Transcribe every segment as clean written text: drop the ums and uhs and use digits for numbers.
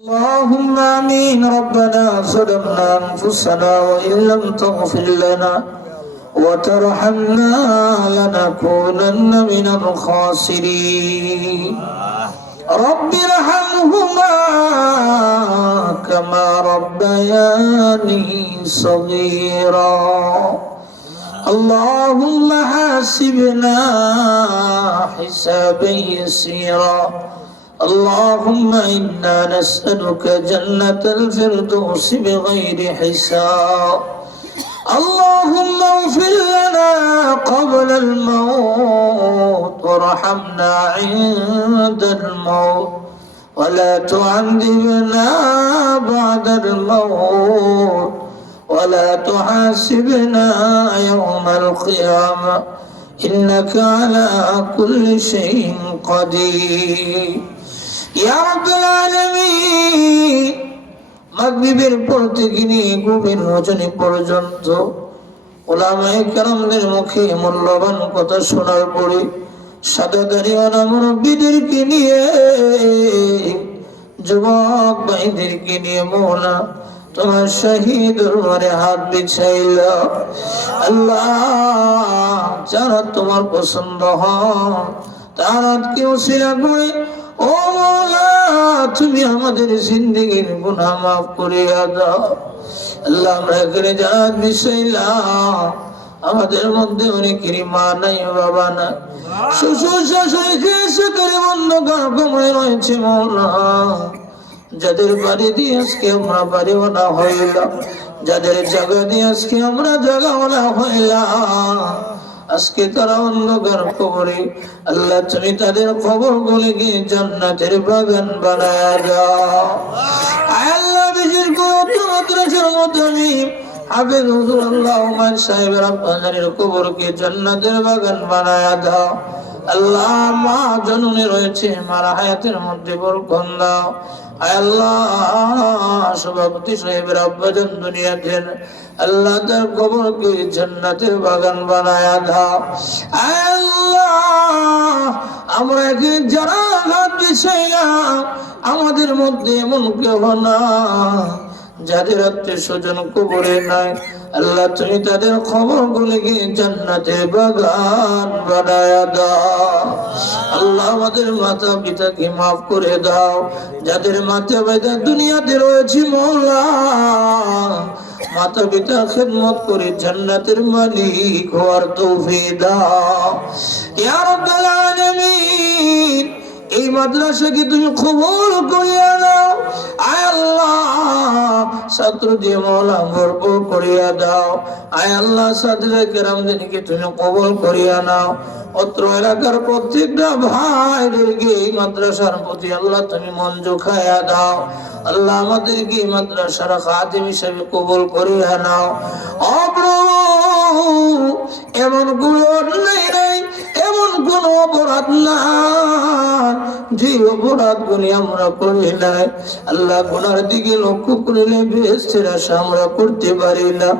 اللهم آمين. ربنا ظلمنا أنفسنا وإن لم تغفر لنا وترحمنا لنكونن من الخاسرين. رب ارحمهما كما ربياني صغيرا. اللهم حاسبنا حسابا يسيرا. اللهم إنا نسألك جنة الفردوس بغير حساب. اللهم اغفر لنا قبل الموت وارحمنا عند الموت ولا تعذبنا بعد الموت ولا تحاسبنا يوم القيامة إنك على كل شيء قدير يا رب العالمين. মাগরিবের পর থেকে নিয়ে গভীর রজনী পর্যন্ত উলামায়ে কেরামদের মুখে মূল্যবান কথা শোনার পরে সাদাদারি ওয়ালা মুরব্বিদেরকে নিয়ে যুবক ভাইদেরকে নিয়ে মওলা তোমার শাহী দরবারে হাত বিছাইলা। আল্লাহ, যারা তোমার পছন্দ হয় তারা কেউ উসিলা করে ও মওলা তুমি আমাদের জিন্দেগির গুনাহ মাফ করে দাও। আল্লাহ, আমরা করে যারা বিছাইলাম আমাদের মধ্যে অনেকেরই মা নাই, বাবা নাই, শ্বশুর শাশুড়ি খেয়েছে করে বন্ধ কমে রয়েছে মওলা। যাদের বাড়ি দিয়ে আজকে আমরা বাড়িওয়ালা হইলাম, যাদের জায়গা দিয়ে আজকে আমরা জায়গাওয়ালা হইলাম, আজকে তারা অন্ধকার কবরে, আল্লাহ তুমি তাদের কবর গুলিকে জান্নাতের বাগান বানায়া দাও। আল্লাহ, বিশেষ করে মাদ্রাসার মধ্যে হাফেজ হুজুর আল্লাহুম্মা সাহেবের আব্বাজানের কবরকে জান্নাতের বাগান বানায়া দাও। আল্লাহ, মা জননী রয়েছে, মারা হায়াতের মধ্যে বরকত দাও। আল্লাহ, সভাপতি সাহেবের আব্বাজান দুনিয়াতে আল্লাহ তার কবরকে জান্নাতের বাগান বানায়া দাও। আল্লাহ, আমরা এখানে যারা হাত বিছাইলাম আমাদের মধ্যে এমন কেউ না যাদের আত্মীয় স্বজন কবরে নাই, আল্লাহ তুমি তাদের খবর গুলিকে জান্নাতের বাগান বানায়া দাও। আল্লাহ, আমাদের মাতা পিতাকে মাফ করে দাও। যাদের মাতা পিতা দুনিয়াতে রয়েছে মওলা, মাতা পিতা খেদমত করে জান্নাতের মালিক হওয়ার তৌফিক দাও ইয়া রাব্বাল আলামিন। এই মাদ্রাসাকে তুমি কবুল করিয়া নাও। আয় আল্লাহ, ছাত্র দিয়ে মওলা ভরপুর করিয়া দাও। আয় আল্লাহ, ছাত্রীরা কেরামদেরকে তুমি কবুল করিয়া নাও। অত্র এলাকার প্রত্যেকটা ভাইদেরকে এই মাদ্রাসার প্রতি আল্লাহ তুমি মঞ্জুর খায়া দাও। আল্লাহ, আমাদেরকে এই মাদ্রাসার খাদিম হিসেবে কবুল করিয়া নাও। এমন কোন অন্যায় নাই, এমন কোন অপরাধ নাই যে অপরাধ গুলি আমরা করি নাই। আল্লাহ, গুনার দিকে লক্ষ্য করিলে বেহেশতের আশা আমরা করতে পারি না।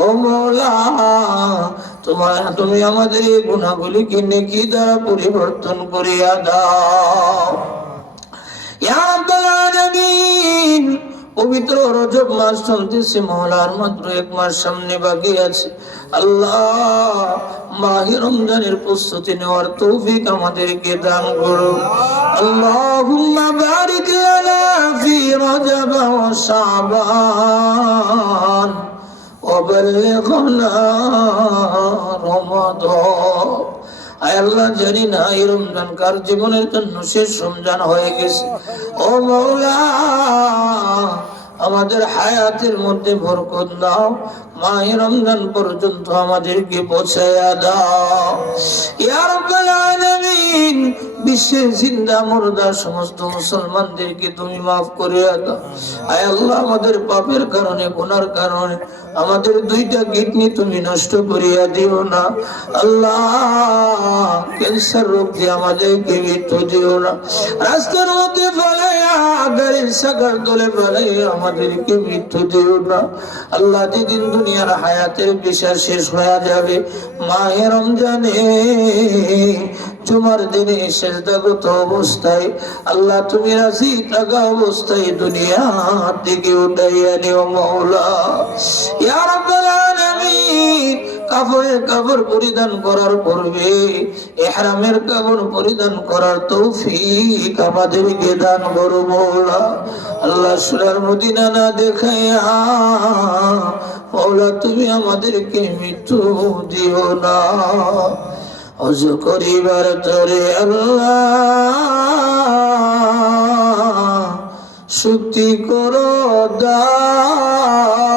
ও মওলা, তুমি আমাদের এই গুনাহগুলিকে নেকি দ্বারা পরিবর্তন করিয়া দাও ইয়া রাব্বাল আলামিন। পবিত্র রজব মাস চলতেছে মওলার, মাত্র এক মাস সামনে বাকি আছে। আল্লাহ, মাহে রমজানের প্রস্তুতি নেওয়ার তৌফিক আমাদেরকে দান করো। আল্লাহুম্মা বারিক লানা ফি রজব ওয়া শাবান ওয়া বাল্লিগনা রমাদান। আয় আল্লাহ, জানি না এই রমজান কার জীবনের জন্য শেষ রমজান হয়ে গেছে। ও মওলা, আমাদের হায়াতের মধ্যে বরকত দাও। মাহে রমজান পর্যন্ত আমাদেরকে পৌঁছায়া দাও ইয়া রাব্বাল আলামিন। বিশ্বের জিন্দা মুর্দা সমস্ত মুসলমানদেরকে তুমি মাফ করিয়া দাও। আয় আল্লাহ, আমাদের পাপের কারণে, গুনার কারণে আমাদের দুইটা কিডনি তুমি নষ্ট করিয়া দিও না। আল্লাহ, ক্যান্সার রোগ দিয়ে আমাদেরকে মৃত্যু দিও না। রাস্তার মধ্যে ফেলাইয়া গাড়ির চাকার দলে বাড়াই আমাদেরকে মৃত্যু দিও না আল্লাহ। যেদিন দুনিয়ার হায়াতের বিচার শেষ হয়ে যাবে, মাহে রমজানে জুমার দিনে সেজদাগত অবস্থায় আল্লাহ তুমি রাজি থাকা অবস্থায় দুনিয়া থেকে উঠাইয়া নিও মাওলা। ইয়া রাব্বাল আলামিন, কাপড় পরিধান করার পূর্বে ইহরামের কাপড় পরিধান করার তৌফিক আমাদেরকে দান করো মাওলা। আল্লাহ সোনার মদিনা না দেখাইয়া মাওলা তুমি আমাদেরকে মৃত্যু দিও না। ওযু করিবার তরে আল্লাহ শক্তি করো দান,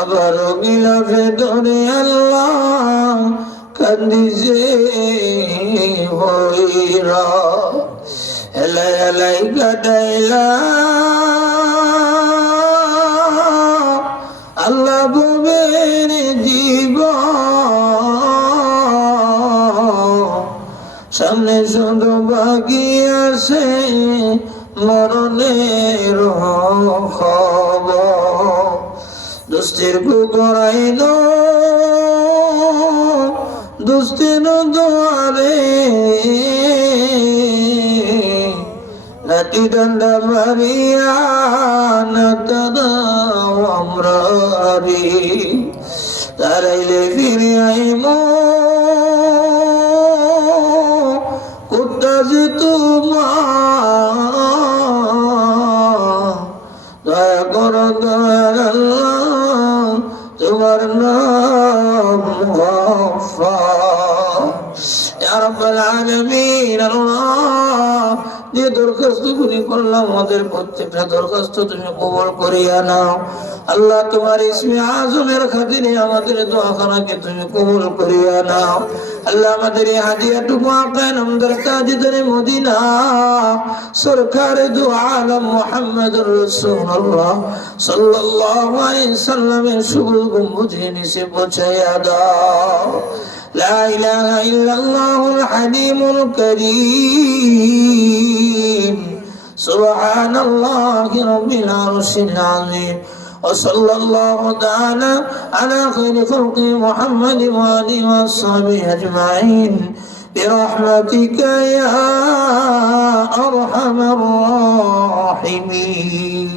আবার গিলাফে ধরে আল্লাহ কান্দি যে হইরা এলাই এলাই কাটাইলা আল্লাহ বুবের জীবন, সামনে শুধু বাকি আছে মরণের খবর। দুস্তির কুকুরাইল দুস্তির দুয়ারে লাঠি ডান্ডা মারিয়া না তারাও আমরা রে, তারাইলে ফিরে আইম কোথা যে তোমার দয়া করো দয়ার আল্লাহ, তোমার নাম গফফার। ইয়া রাব্বাল আলামিন, আল্লাহ যে দরখাস্ত গুলি করলাম আমাদের প্রত্যেকটা দরখাস্ত তুমি কবুল করিয়া নাও আল্লাহ। তোমার ইসমে আজমের খাতিরে আমাদের দোয়াখানাকে তুমি কবুল করিয়া নাও আল্লাহ। আমাদের এই হাদিয়াটুকু আকায় নামদার তাজদার মদিনা সরকারে দু আলম মুহাম্মদুর রাসূলুল্লাহ সাল্লাল্লাহু আলাইহি সাল্লামের সবুজ গম্বুজে নিচে পৌঁছায়া দাও। لا إله إلا الله الحليم الكريم، سبحان الله رب العرش العظيم، وصلى الله تعالى على خير خلق محمد وآله وصحبه أجمعين برحمتك يا أرحم الراحمين.